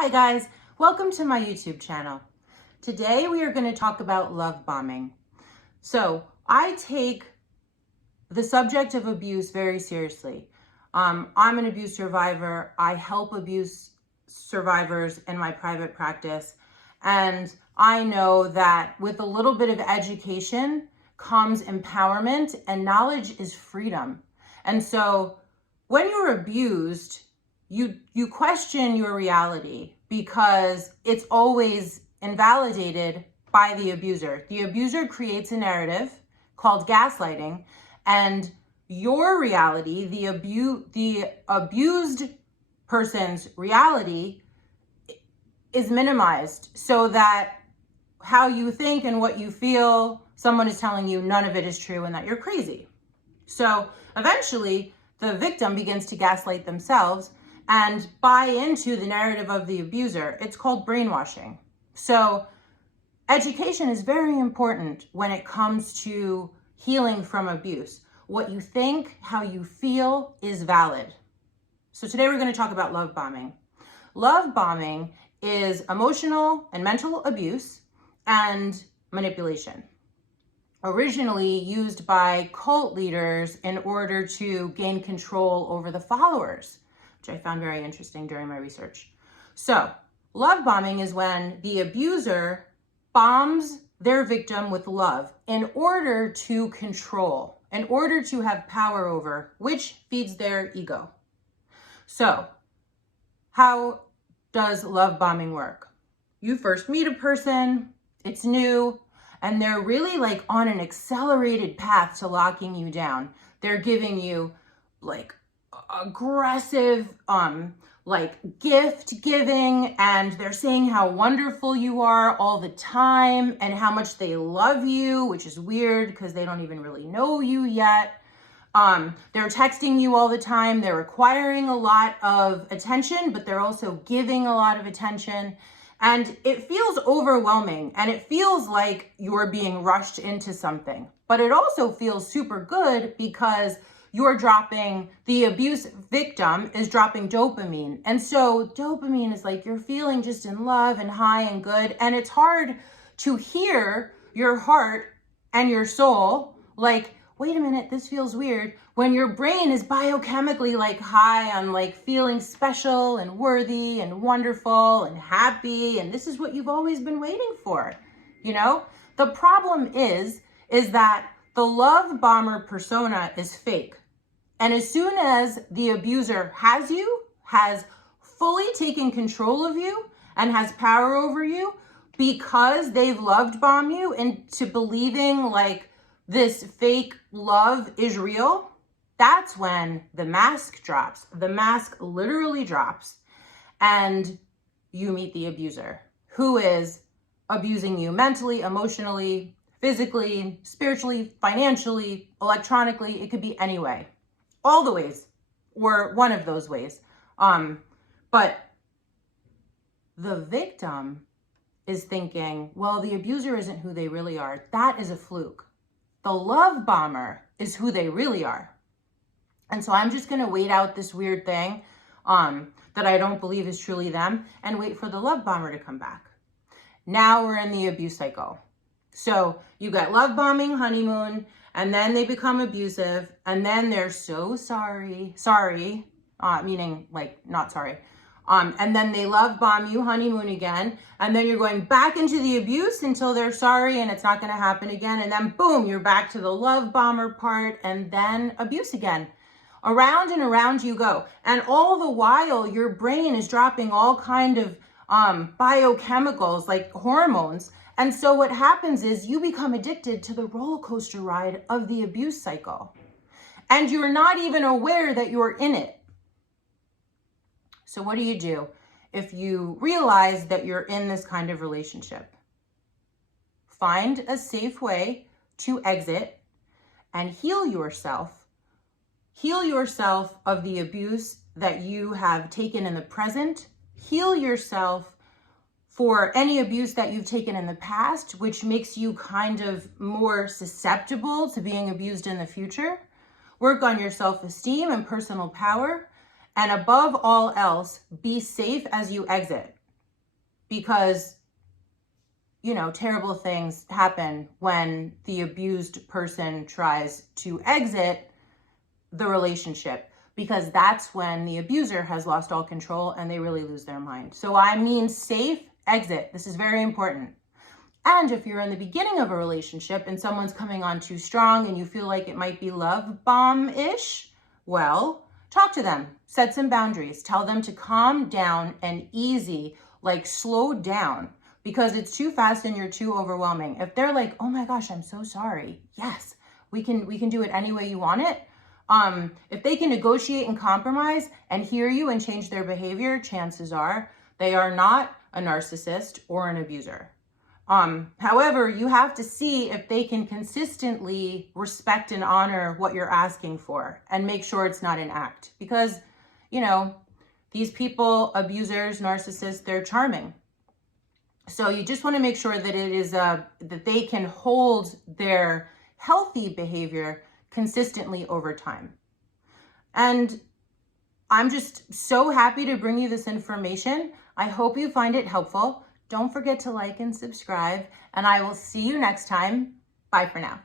Hi guys, welcome to my YouTube channel. Today we are going to talk about love bombing. So I take the subject of abuse very seriously. I'm an abuse survivor. I help abuse survivors in my private practice. And I know that with a little bit of education comes empowerment, and knowledge is freedom. And so when you're abused, you question your reality because it's always invalidated by the abuser. The abuser creates a narrative called gaslighting, and your reality, the abused person's reality, is minimized so that how you think and what you feel, someone is telling you none of it is true and that you're crazy. So eventually the victim begins to gaslight themselves and buy into the narrative of the abuser. It's called brainwashing. So education is very important when it comes to healing from abuse. What you think, how you feel is valid. So today we're going to talk about love bombing. Love bombing is emotional and mental abuse and manipulation. Originally used by cult leaders in order to gain control over the followers, which I found very interesting during my research. So, love bombing is when the abuser bombs their victim with love in order to control, in order to have power over, which feeds their ego. So, how does love bombing work? You first meet a person, it's new, and they're really like on an accelerated path to locking you down. They're giving you like aggressive, like gift giving, and they're saying how wonderful you are all the time and how much they love you, which is weird because they don't even really know you yet. They're texting you all the time. They're requiring a lot of attention, but they're also giving a lot of attention. And it feels overwhelming and it feels like you're being rushed into something. But it also feels super good because the abuse victim is dropping dopamine. And so dopamine is like you're feeling just in love and high and good. And it's hard to hear your heart and your soul like, wait a minute, this feels weird, when your brain is biochemically like high on like feeling special and worthy and wonderful and happy, and this is what you've always been waiting for, you know? The problem is that the love bomber persona is fake. And as soon as the abuser has fully taken control of you and has power over you because they've loved bombed you into believing like this fake love is real, that's when the mask drops. The mask literally drops and you meet the abuser who is abusing you mentally, emotionally, physically, spiritually, financially, electronically. It could be any way, all the ways, or one of those ways. But the victim is thinking, well, the abuser isn't who they really are. That is a fluke. The love bomber is who they really are. And so I'm just going to wait out this weird thing that I don't believe is truly them and wait for the love bomber to come back. Now we're in the abuse cycle. So you got love bombing, honeymoon, and then they become abusive, and then they're so sorry, meaning like not sorry. And then they love bomb you, honeymoon again, and then you're going back into the abuse until they're sorry and it's not going to happen again. And then boom, you're back to the love bomber part and then abuse again. Around and around you go. And all the while your brain is dropping all kind of biochemicals like hormones. And so what happens is you become addicted to the roller coaster ride of the abuse cycle. And you're not even aware that you're in it. So what do you do if you realize that you're in this kind of relationship? Find a safe way to exit and heal yourself. Heal yourself of the abuse that you have taken in the present. Heal yourself for any abuse that you've taken in the past, which makes you kind of more susceptible to being abused in the future. Work on your self-esteem and personal power. And above all else, be safe as you exit. because, you know, terrible things happen when the abused person tries to exit the relationship, because that's when the abuser has lost all control and they really lose their mind. So I mean, safe exit. This is very important. And if you're in the beginning of a relationship and someone's coming on too strong and you feel like it might be love bomb-ish, well, talk to them, set some boundaries, tell them to calm down and easy, like slow down, because it's too fast and you're too overwhelming. If they're like, oh my gosh, I'm so sorry. Yes, we can do it any way you want it. If they can negotiate and compromise and hear you and change their behavior, chances are they are not a narcissist or an abuser. However, you have to see if they can consistently respect and honor what you're asking for and make sure it's not an act, because, you know, these people, abusers, narcissists, they're charming. So you just want to make sure that it is that they can hold their healthy behavior consistently over time. And I'm just so happy to bring you this information. I hope you find it helpful. Don't forget to like and subscribe, and I will see you next time. Bye for now.